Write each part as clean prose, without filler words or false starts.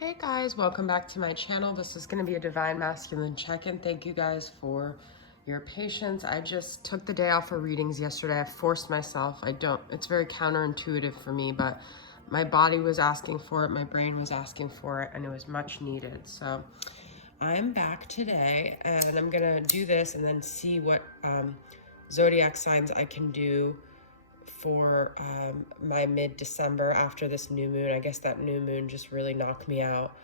Hey guys, welcome back to my channel. This is going to be a Divine Masculine check-in. Thank you guys for your patience. I just took the day off for readings yesterday. I forced myself. It's very counterintuitive for me, but my body was asking for it, my brain was asking for it, and it was much needed. So I'm back today and I'm going to do this and then see what zodiac signs I can do for my mid-December after this new moon. I guess that new moon just really knocked me out.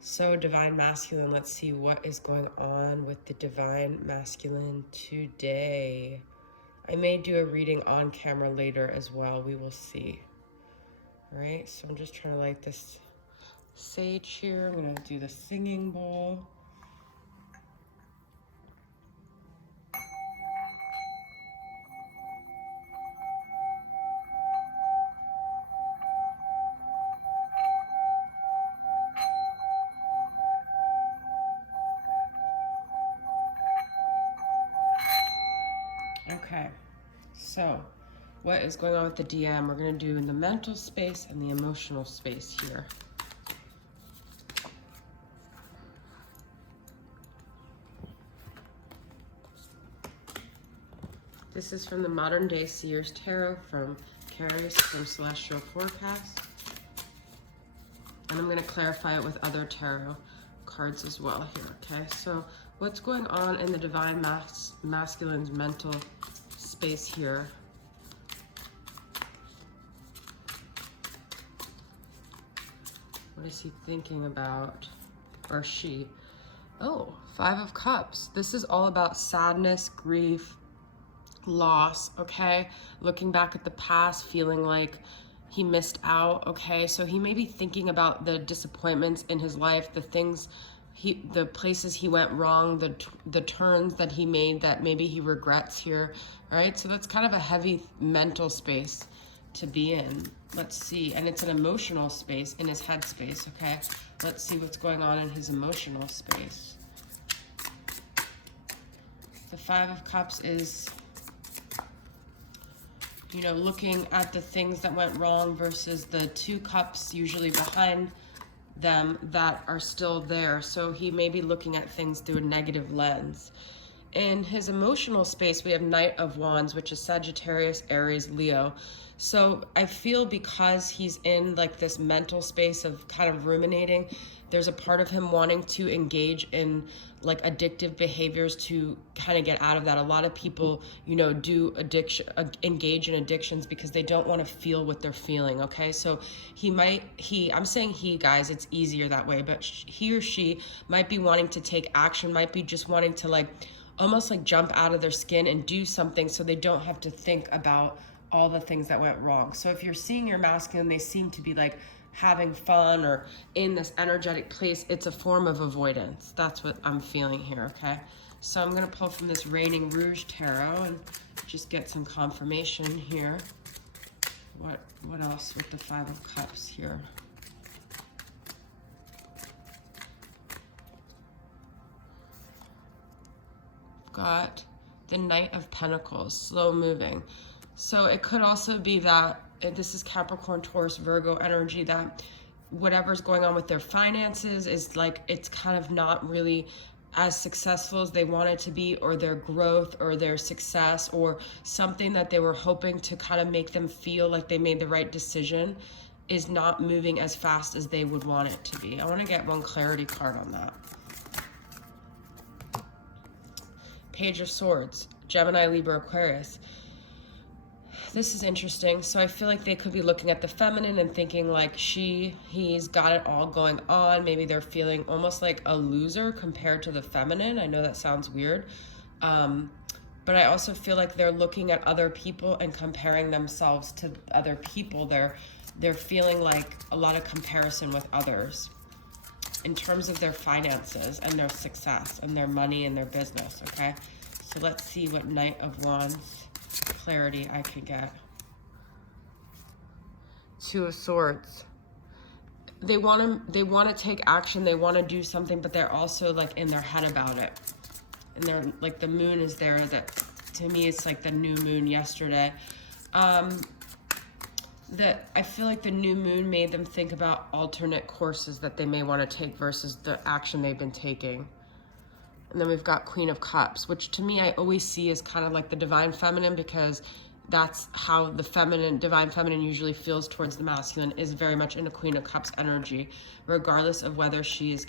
So Divine Masculine, let's see what is going on with the Divine Masculine today. I may do a reading on camera later as well. We will see. All right, so I'm just trying to light this sage here. I'm going to do the singing bowl. Okay, so what is going on with the DM? We're going to do in the mental space and the emotional space here. This is from the Modern Day Seers Tarot from Carrie from Celestial Forecast. And I'm going to clarify it with other tarot cards as well here, okay? So what's going on in the Divine Masculine's mental space here? What is he thinking about, or she? Oh, Five of Cups. This is all about sadness, grief, loss, okay? Looking back at the past, feeling like he missed out, okay? So he may be thinking about the disappointments in his life, the things the places he went wrong, the turns that he made that maybe he regrets here, all right? So that's kind of a heavy mental space to be in. Let's see, and it's an emotional space in his head space, okay? Let's see what's going on in his emotional space. The Five of Cups is, you know, looking at the things that went wrong versus the Two Cups usually behind them that are still there. So he may be looking at things through a negative lens. In his emotional space, we have Knight of Wands, which is Sagittarius, Aries, Leo. So I feel because he's in like this mental space of kind of ruminating, there's a part of him wanting to engage in like addictive behaviors to kind of get out of that. A lot of people, you know, do engage in addictions because they don't want to feel what they're feeling, okay? So I'm saying he, guys, it's easier that way, but he or she might be wanting to take action, might be just wanting to like, almost like jump out of their skin and do something so they don't have to think about all the things that went wrong. So if you're seeing your masculine, they seem to be like having fun or in this energetic place, it's a form of avoidance. That's what I'm feeling here, okay? So I'm gonna pull from this Reigning Rouge Tarot and just get some confirmation here. What else with the Five of Cups here? Got the Knight of Pentacles, slow moving. So it could also be that this is Capricorn, Taurus, Virgo energy, that whatever's going on with their finances is like, it's kind of not really as successful as they want it to be, or their growth or their success or something that they were hoping to kind of make them feel like they made the right decision is not moving as fast as they would want it to be. I want to get one clarity card on that. Page of Swords, Gemini, Libra, Aquarius. This is interesting. So I feel like they could be looking at the feminine and thinking like he's got it all going on. Maybe they're feeling almost like a loser compared to the feminine. I know that sounds weird. But I also feel like they're looking at other people and comparing themselves to other people. They're feeling like a lot of comparison with others in terms of their finances and their success and their money and their business, okay? So let's see what Knight of Wands clarity I can get. Two of Swords. They want to take action, they want to do something, but they're also like in their head about it. And they're like, the moon is there, that to me it's like the new moon yesterday. that I feel like the new moon made them think about alternate courses that they may want to take versus the action they've been taking. And then we've got Queen of Cups, which to me I always see as kind of like the divine feminine, because that's how the feminine, divine feminine usually feels towards the masculine, is very much in a Queen of Cups energy, regardless of whether she is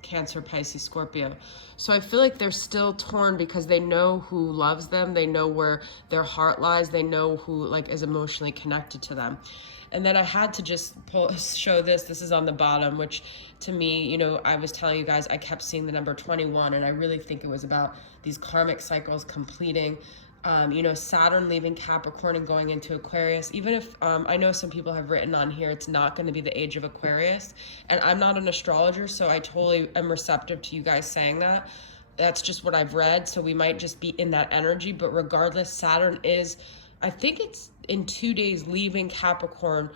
Cancer, Pisces, Scorpio. So I feel like they're still torn because they know who loves them, they know where their heart lies, they know who like is emotionally connected to them. And then I had to just show this. This is on the bottom, which to me, you know, I was telling you guys, I kept seeing the number 21, and I really think it was about these karmic cycles completing. You know, Saturn leaving Capricorn and going into Aquarius. Even if I know some people have written on here it's not going to be the age of Aquarius, and I'm not an astrologer, so I totally am receptive to you guys saying that. That's just what I've read, so we might just be in that energy. But regardless, Saturn is, I think it's in 2 days, leaving Capricorn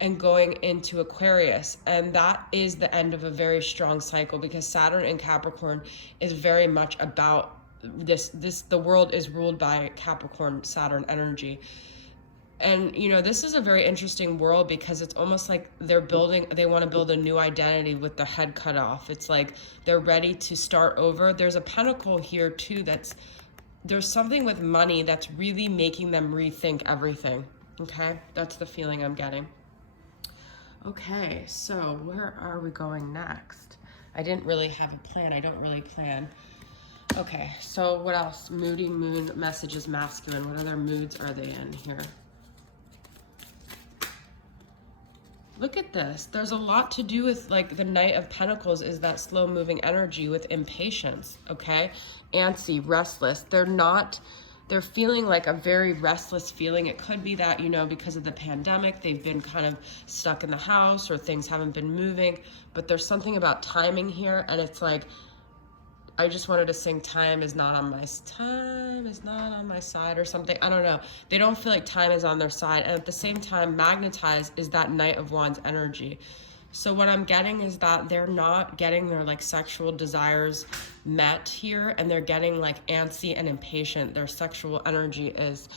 and going into Aquarius, and that is the end of a very strong cycle, because Saturn in Capricorn is very much about the world is ruled by Capricorn Saturn energy. And you know, this is a very interesting world because it's almost like they want to build a new identity with the head cut off. It's like they're ready to start over. There's a pentacle here too, there's something with money that's really making them rethink everything. Okay, that's the feeling I'm getting. Okay, so where are we going next? I didn't really have a plan. I don't really plan. Okay, so what else? Moody moon messages masculine. What other moods are they in here? Look at this. There's a lot to do with like the Knight of Pentacles is that slow moving energy with impatience, okay? Antsy, restless. They're feeling like a very restless feeling. It could be that, you know, because of the pandemic, they've been kind of stuck in the house or things haven't been moving, but there's something about timing here, and it's like, I just wanted to sing time is not on my side or something. I don't know. They don't feel like time is on their side. And at the same time, magnetized is that Knight of Wands energy. So what I'm getting is that they're not getting their like sexual desires met here, and they're getting like antsy and impatient. Their sexual energy is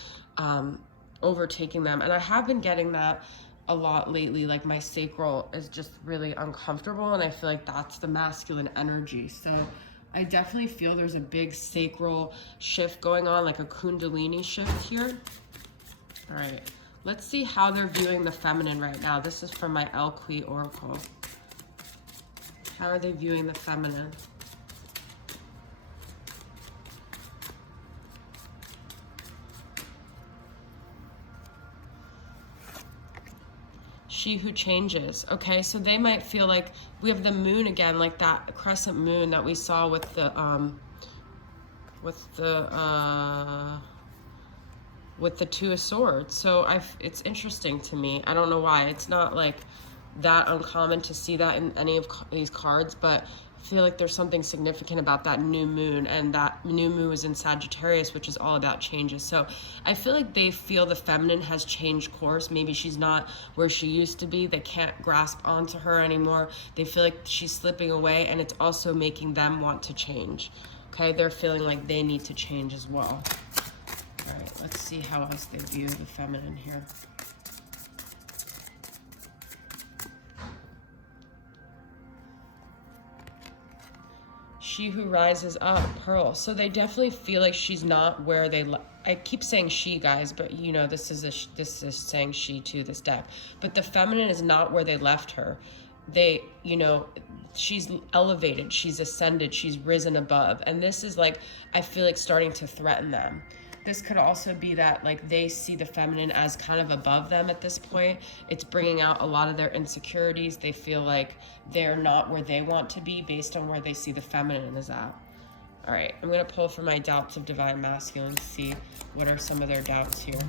overtaking them. And I have been getting that a lot lately. Like my sacral is just really uncomfortable, and I feel like that's the masculine energy. So I definitely feel there's a big sacral shift going on, like a kundalini shift here. All right, let's see how they're viewing the feminine right now. This is from my Elqui Oracle. How are they viewing the feminine? She who changes. Okay, so they might feel like we have the moon again, like that crescent moon that we saw with the Two of Swords. So it's interesting to me. I don't know why. It's not like that uncommon to see that in any of these cards, but I feel like there's something significant about that new moon, and that new moon was in Sagittarius, which is all about changes. So I feel like they feel the feminine has changed course. Maybe she's not where she used to be. They can't grasp onto her anymore. They feel like she's slipping away, and it's also making them want to change. Okay, they're feeling like they need to change as well. All right, let's see how else they view the feminine here. She who rises up, Pearl. So they definitely feel like she's not where they I keep saying she, guys, but you know, this is saying she too, this deck. But the feminine is not where they left her. They, you know, she's elevated, she's ascended, she's risen above. And this is like, I feel like starting to threaten them. This could also be that like they see the feminine as kind of above them at this point. It's bringing out a lot of their insecurities. They feel like they're not where they want to be based on where they see the feminine is at. All right, I'm gonna pull for my doubts of divine masculine, see what are some of their doubts here.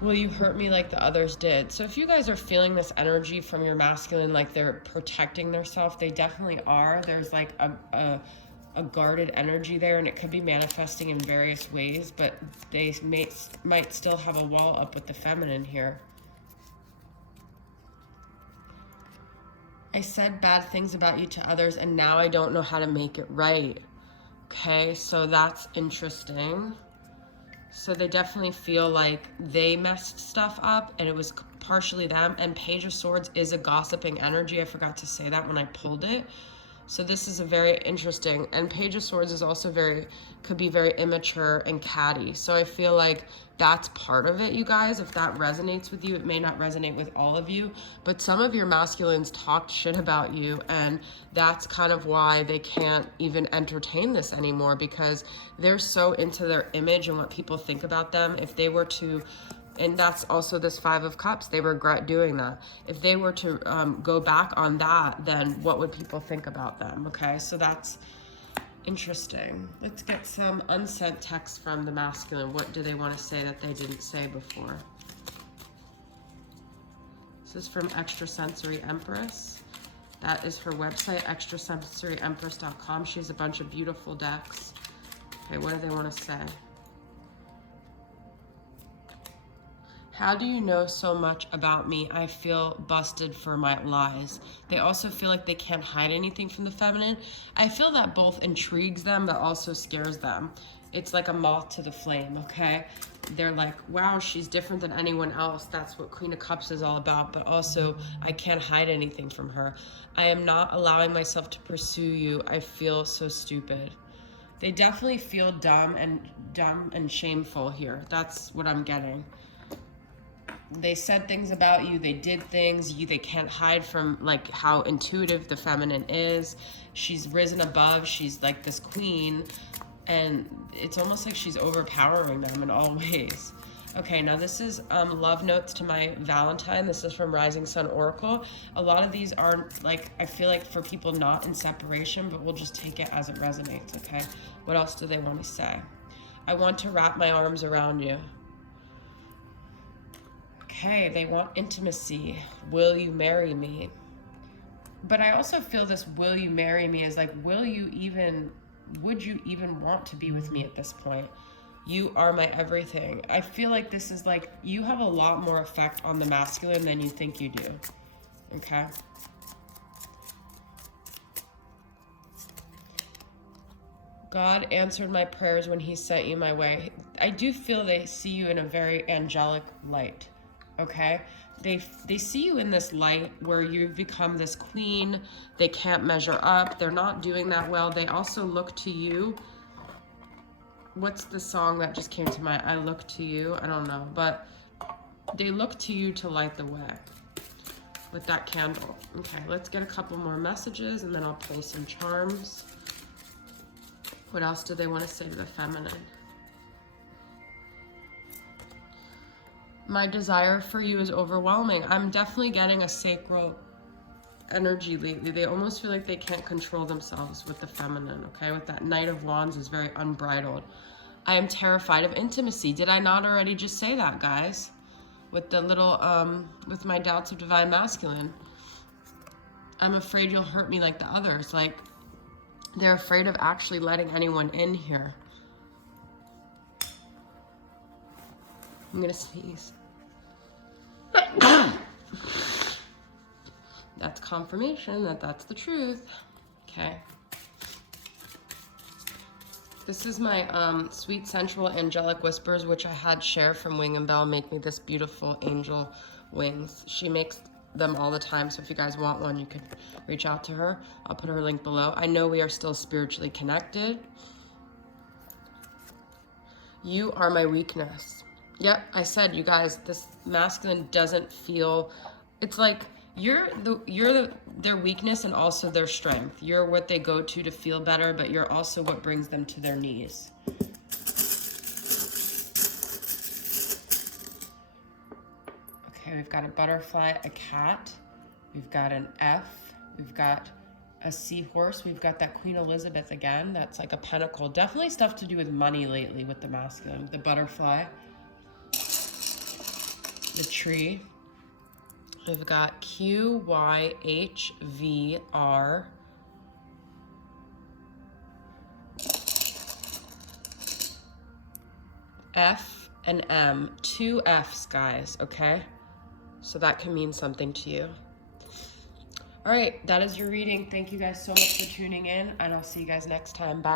Will you hurt me like the others did? So if you guys are feeling this energy from your masculine, like they're protecting themselves, they definitely are. There's like a guarded energy there, and it could be manifesting in various ways, but they might still have a wall up with the feminine here. I said bad things about you to others, and now I don't know how to make it right. Okay, so that's interesting. So they definitely feel like they messed stuff up and it was partially them. And Page of Swords is a gossiping energy. I forgot to say that when I pulled it. So this is a very interesting, and Page of Swords is also could be very immature and catty. So I feel like that's part of it, you guys. If that resonates with you, it may not resonate with all of you, but some of your masculines talked shit about you, and that's kind of why they can't even entertain this anymore, because they're so into their image and what people think about them. If they were to, and that's also this Five of Cups, they regret doing that. If they were to go back on that, then what would people think about them? Okay, so that's interesting. Let's get some unsent text from the masculine. What do they want to say that they didn't say before? This is from Extrasensory Empress. That is her website, extrasensoryempress.com. She has a bunch of beautiful decks. Okay, what do they want to say? How do you know so much about me? I feel busted for my lies. They also feel like they can't hide anything from the feminine. I feel that both intrigues them but also scares them. It's like a moth to the flame, okay? They're like, wow, she's different than anyone else. That's what Queen of Cups is all about. But also, I can't hide anything from her. I am not allowing myself to pursue you. I feel so stupid. They definitely feel dumb and shameful here. That's what I'm getting. They said things about you, they did things, they can't hide from like how intuitive the feminine is. She's risen above, she's like this queen, and it's almost like she's overpowering them in all ways. Okay, now this is love notes to my Valentine. This is from Rising Sun Oracle. A lot of these are like, I feel like for people not in separation, but we'll just take it as it resonates, okay? What else do they want to say? I want to wrap my arms around you. Okay, they want intimacy. Will you marry me? But I also feel this will you marry me is like, would you even want to be with me at this point? You are my everything. I feel like this is like, you have a lot more effect on the masculine than you think you do, okay? God answered my prayers when he sent you my way. I do feel they see you in a very angelic light. Okay, they see you in this light where you've become this queen. They can't measure up. They're not doing that well. They also look to you. What's the song that just came to mind? I look to you. I don't know, but they look to you to light the way with that candle. Okay, let's get a couple more messages and then I'll pull some charms. What else do they want to say to the feminine? My desire for you is overwhelming. I'm definitely getting a sacral energy lately. They almost feel like they can't control themselves with the feminine, okay? With that Knight of Wands is very unbridled. I am terrified of intimacy. Did I not already just say that, guys? With the little, with my doubts of divine masculine. I'm afraid you'll hurt me like the others. Like, they're afraid of actually letting anyone in here. I'm gonna sneeze. That's confirmation that that's the truth. Okay. This is my Sweet Sensual Angelic Whispers, which I had Cher from Wing and Bell make me this beautiful angel wings. She makes them all the time, so if you guys want one, you could reach out to her. I'll put her link below. I know we are still spiritually connected. You are my weakness. Yep, I said, you guys, this masculine doesn't feel, it's like you're their weakness and also their strength. You're what they go to feel better, but you're also what brings them to their knees. Okay, we've got a butterfly, a cat, we've got an F, we've got a seahorse, we've got that Queen Elizabeth again, that's like a pentacle. Definitely stuff to do with money lately with the masculine. The butterfly, the tree. We've got QYHVR. F and M. 2 Fs, guys, okay? So that can mean something to you. All right, that is your reading. Thank you guys so much for tuning in, and I'll see you guys next time. Bye.